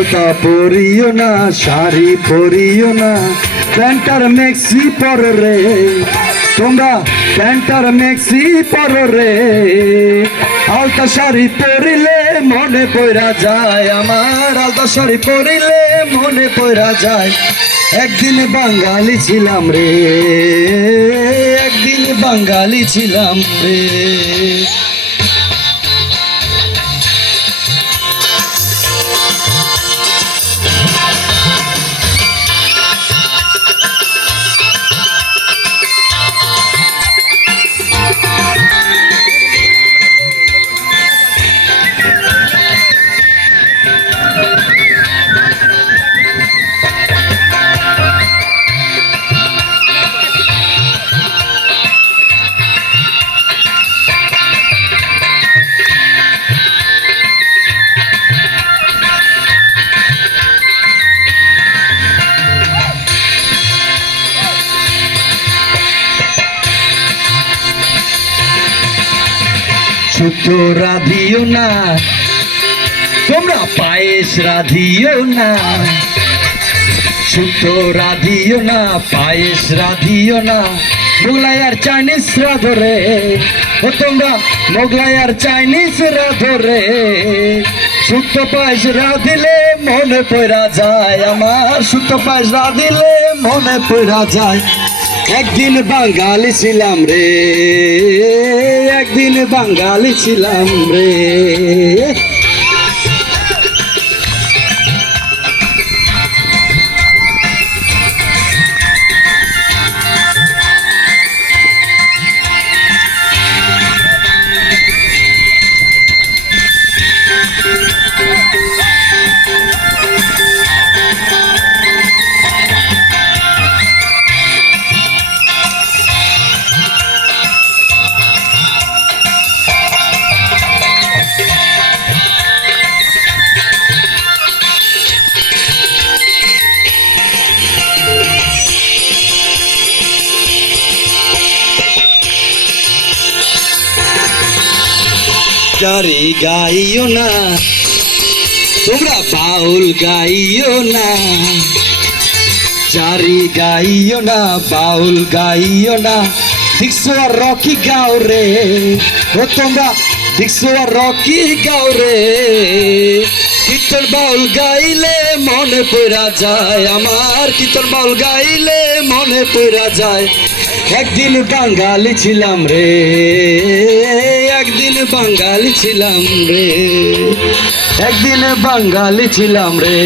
আলতা পরিও না, শাড়ি পরিও না, প্যান্টার মেক্সি পরো রে তোমরা, প্যান্টার মেক্সি পরো রে। আলতা শাড়ি পরিলে মনে পড়া যায় আমার, আলতা শাড়ি পরিলে মনে পড়া যায়। একদিন বাঙালি ছিলাম রে, একদিন বাঙালি ছিলাম রে। শুক্তো রাধিও না তোমরা, পায়েস রাধিও না, শুক্তো রাধিও না, পায়েস রাধিও না, মোগলাই আর চাইনিজ রাধো রে ও তোমরা, মোগলাই আর চাইনিজ রাধো রে। শুক্তো পায়েস রাধিলে মনে পড়া যায় আমার, শুক্তো পায়েস রাধিলে মনে পড়া যায়। একদিন বাঙালি ছিলাম রে, একদিন বাঙালি ছিলাম রে। জারি গাইও না তোমরা, বাউল গাইও না, জারি গাইও না, বাউল গাইও না, দেখছো আর রকি গাও রে ও তোমরা, দেখছো আর রকি গাও রে। কীর্তন বাউল গাইলে মনে পড়া যায় আমার, কীর্তন বাউল গাইলে মনে পড়া যায়। একদিন বাঙালি ছিলাম রে, একদিন বাঙালি ছিলাম রে, একদিন বাঙালি ছিলাম রে।